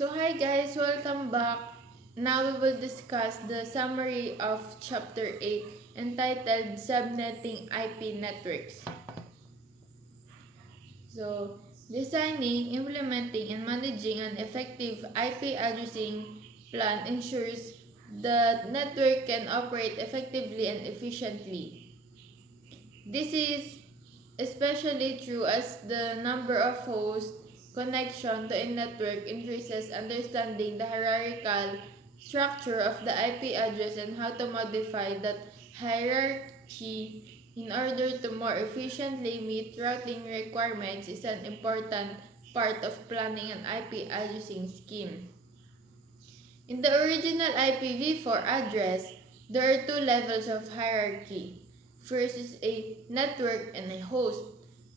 So hi guys, welcome back. Now we will discuss the summary of chapter 8 entitled Subnetting IP Networks. So, designing, implementing, and managing an effective IP addressing plan ensures the network can operate effectively and efficiently. This is especially true as the number of hosts connection to a network increases. Understanding the hierarchical structure of the IP address and how to modify that hierarchy in order to more efficiently meet routing requirements is an important part of planning an IP addressing scheme. In the original IPv4 address, there are two levels of hierarchy. First is a network and a host.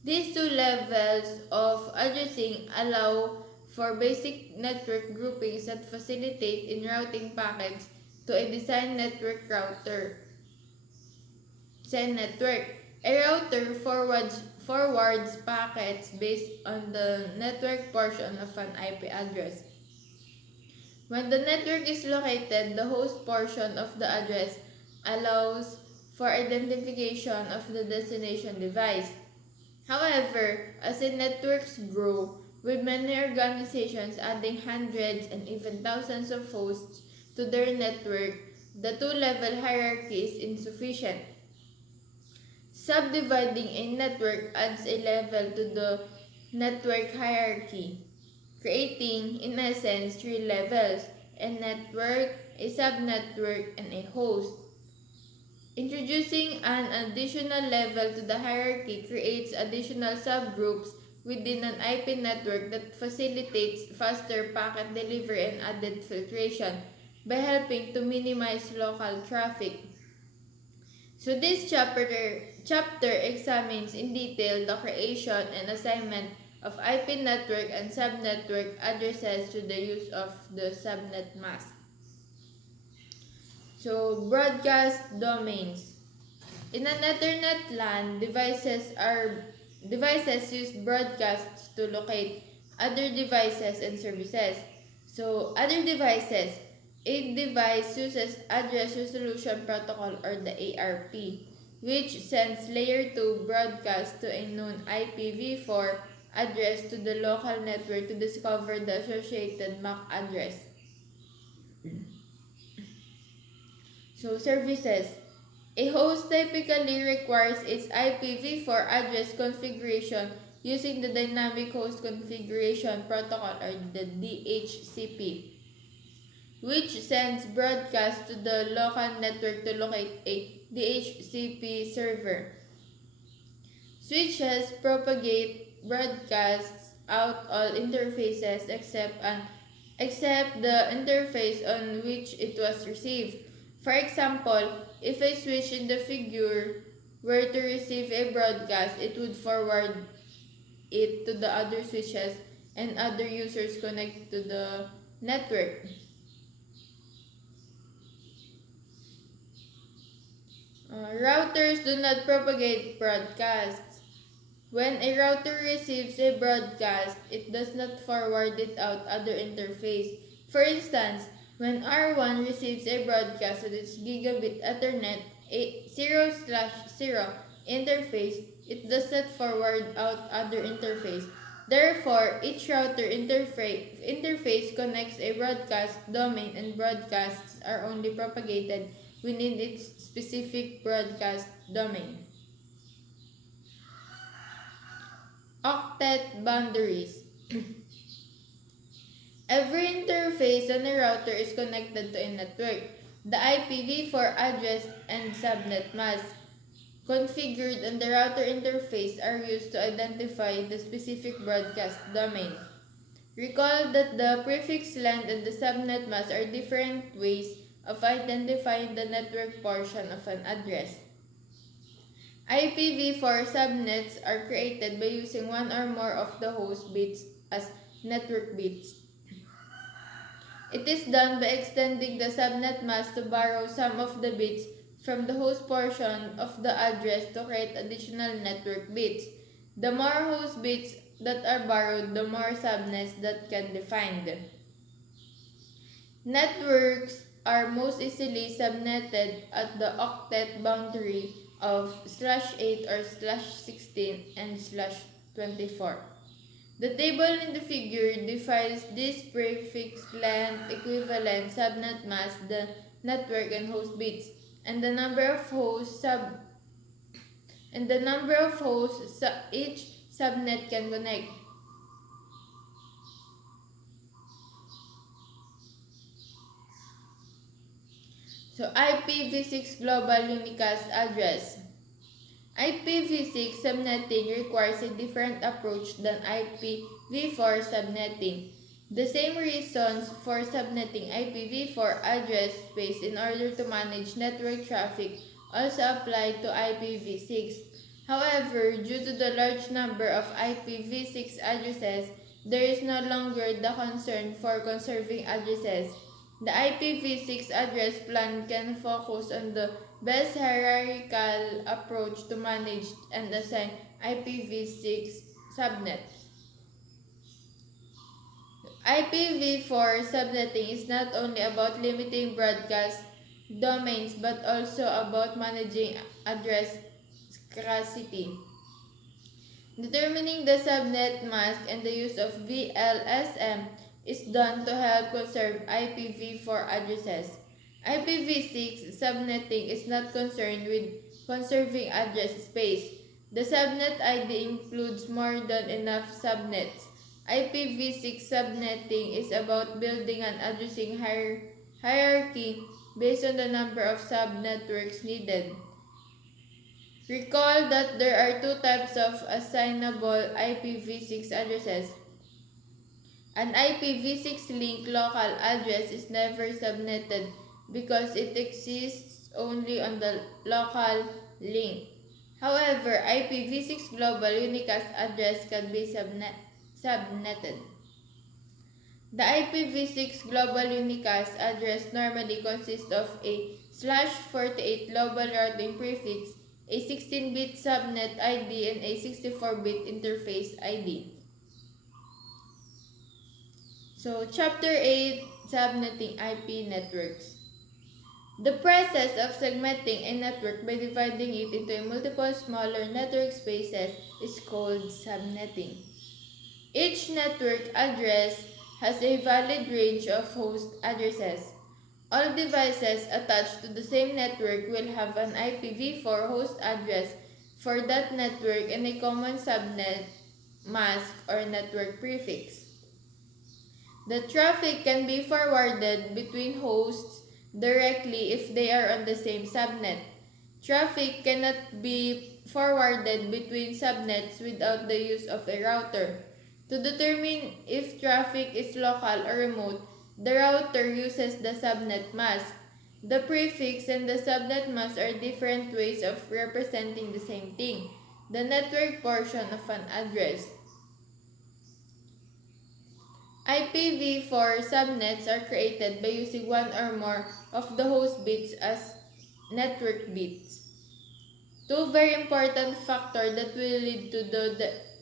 These two levels of addressing allow for basic network groupings that facilitate in routing packets to a designed network router. Send network. A router forwards packets based on the network portion of an IP address. When the network is located, the host portion of the address allows for identification of the destination device. However, as the networks grow, with many organizations adding hundreds and even thousands of hosts to their network, the two-level hierarchy is insufficient. Subdividing a network adds a level to the network hierarchy, creating, in essence, three levels: a network, a subnetwork, and a host. Introducing an additional level to the hierarchy creates additional subgroups within an IP network that facilitates faster packet delivery and added filtration by helping to minimize local traffic. So this chapter examines in detail the creation and assignment of IP network and subnetwork addresses to the use of the subnet mask. So broadcast domains. In an Ethernet LAN, devices use broadcasts to locate other devices and services. So other devices, a device uses Address Resolution Protocol or the ARP, which sends layer 2 broadcast to a known IPv4 address to the local network to discover the associated MAC address. So services. A host typically requires its IPv4 address configuration using the Dynamic Host Configuration Protocol or the DHCP, which sends broadcasts to the local network to locate a DHCP server. Switches propagate broadcasts out all interfaces except the interface on which it was received. For example, if a switch in the figure were to receive a broadcast, it would forward it to the other switches and other users connected to the network. Routers do not propagate broadcasts. When a router receives a broadcast, it does not forward it out other interface. For instance, when R1 receives a broadcast with its gigabit Ethernet 0/0 interface, it does not forward out other interface. Therefore, each router interface connects a broadcast domain and broadcasts are only propagated within its specific broadcast domain. Octet boundaries. Every interface on a router is connected to a network. The IPv4 address and subnet mask configured on the router interface are used to identify the specific broadcast domain. Recall that the prefix land and the subnet mask are different ways of identifying the network portion of an address. IPv4 subnets are created by using one or more of the host bits as network bits. It is done by extending the subnet mask to borrow some of the bits from the host portion of the address to create additional network bits. The more host bits that are borrowed, the more subnets that can defined. Networks are most easily subnetted at the octet boundary of /8 or /16 and /24. The table in the figure defines this prefix length equivalent subnet mask, the network and host bits, and the number of hosts each subnet can connect. So IPv6 global unicast address. IPv6 subnetting requires a different approach than IPv4 subnetting. The same reasons for subnetting IPv4 address space in order to manage network traffic also apply to IPv6. However, due to the large number of IPv6 addresses, there is no longer the concern for conserving addresses. The IPv6 address plan can focus on the best hierarchical approach to manage and assign IPv6 subnets. IPv4 subnetting is not only about limiting broadcast domains but also about managing address scarcity. Determining the subnet mask and the use of VLSM is done to help conserve IPv4 addresses. IPv6 subnetting is not concerned with conserving address space. The subnet ID includes more than enough subnets. IPv6 subnetting is about building an addressing hierarchy based on the number of subnetworks needed. Recall that there are two types of assignable IPv6 addresses. An IPv6 link local address is never subnetted because it exists only on the local link. However, IPv6 global unicast address can be subnetted. The IPv6 global unicast address normally consists of a /48 global routing prefix, a 16-bit subnet ID, and a 64-bit interface ID. So, Chapter 8, Subnetting IP Networks. The process of segmenting a network by dividing it into multiple smaller network spaces is called subnetting. Each network address has a valid range of host addresses. All devices attached to the same network will have an IPv4 host address for that network and a common subnet mask or network prefix. The traffic can be forwarded between hosts directly if they are on the same subnet. Traffic cannot be forwarded between subnets without the use of a router. To determine if traffic is local or remote, the router uses the subnet mask. The prefix and the subnet mask are different ways of representing the same thing, the network portion of an address. IPv4 subnets are created by using one or more of the host bits as network bits. Two very important factors that will lead to the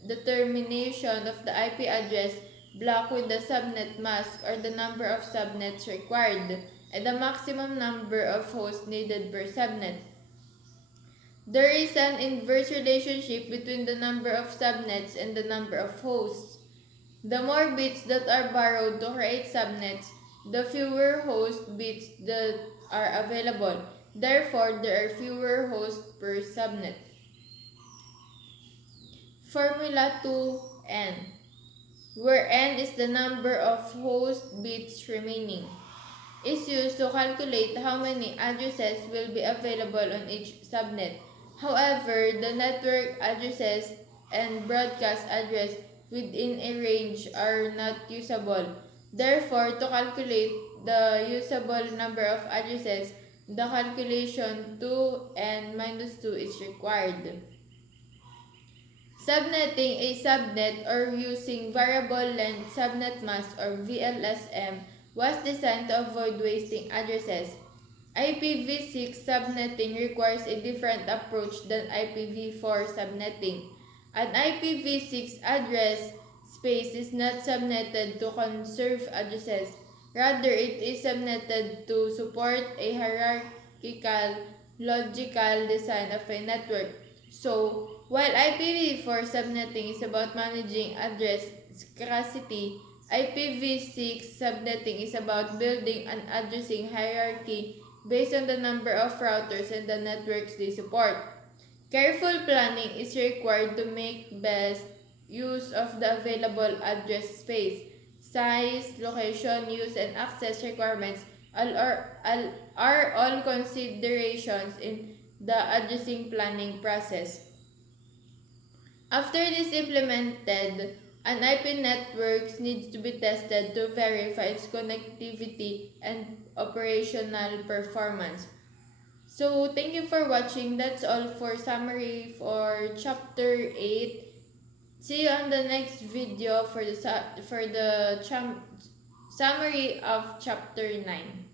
determination of the IP address block with the subnet mask are the number of subnets required and the maximum number of hosts needed per subnet. There is an inverse relationship between the number of subnets and the number of hosts. The more bits that are borrowed to create subnets, the fewer host bits that are available. Therefore, there are fewer hosts per subnet. Formula 2n, where n is the number of host bits remaining, is used to calculate how many addresses will be available on each subnet. However, the network addresses and broadcast address within a range are not usable. Therefore, to calculate the usable number of addresses, the calculation 2n minus 2 is required. Subnetting a subnet or using variable length subnet mask or VLSM was designed to avoid wasting addresses. IPv6 subnetting requires a different approach than IPv4 subnetting. An IPv6 address space is not subnetted to conserve addresses. Rather, it is subnetted to support a hierarchical, logical design of a network. So, while IPv4 subnetting is about managing address scarcity, IPv6 subnetting is about building an addressing hierarchy based on the number of routers and the networks they support. Careful planning is required to make best use of the available address space. Size, location, use, and access requirements are all considerations in the addressing planning process. After it is implemented, an IP network needs to be tested to verify its connectivity and operational performance. So thank you for watching. That's all for summary for chapter 8. See you on the next video for the summary of chapter 9.